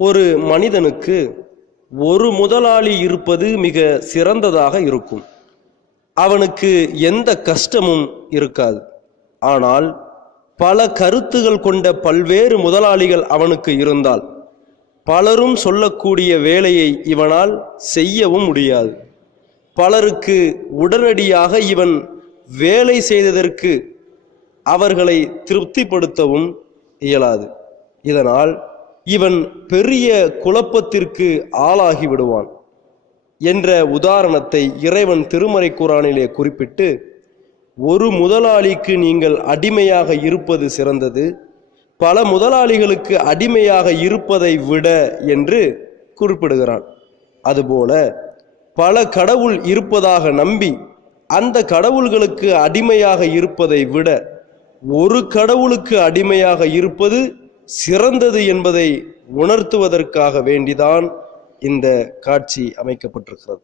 ஒரு மனிதனுக்கு ஒரு முதலாளி இருப்பது மிக சிறந்ததாக இருக்கும். அவனுக்கு எந்த கஷ்டமும் இருக்காது. ஆனால் பல கருத்துகள் கொண்ட பல்வேறு முதலாளிகள் அவனுக்கு இருந்தால் பலரும் சொல்லக்கூடிய வேலையை இவனால் செய்யவும் முடியாது. பலருக்கு உடனடியாக இவன் வேலை செய்ததற்கு அவர்களை திருப்திப்படுத்தவும் இயலாது. இதனால் இவன் பெரிய குழப்பத்திற்கு ஆளாகி விடுவான் என்ற உதாரணத்தை இறைவன் திருமறை குரானிலே குறிப்பிட்டு ஒரு முதலாளிக்கு நீங்கள் அடிமையாக இருப்பது சிறந்தது பல முதலாளிகளுக்கு அடிமையாக இருப்பதை விட என்று குறிப்பிடுகிறான். அதுபோல பல கடவுள் இருப்பதாக நம்பி அந்த கடவுள்களுக்கு அடிமையாக இருப்பதை விட ஒரு கடவுளுக்கு அடிமையாக இருப்பது சிறந்தது என்பதை உணர்த்துவதற்காக வேண்டிதான் இந்த காட்சி அமைக்கப்பட்டிருக்கிறது.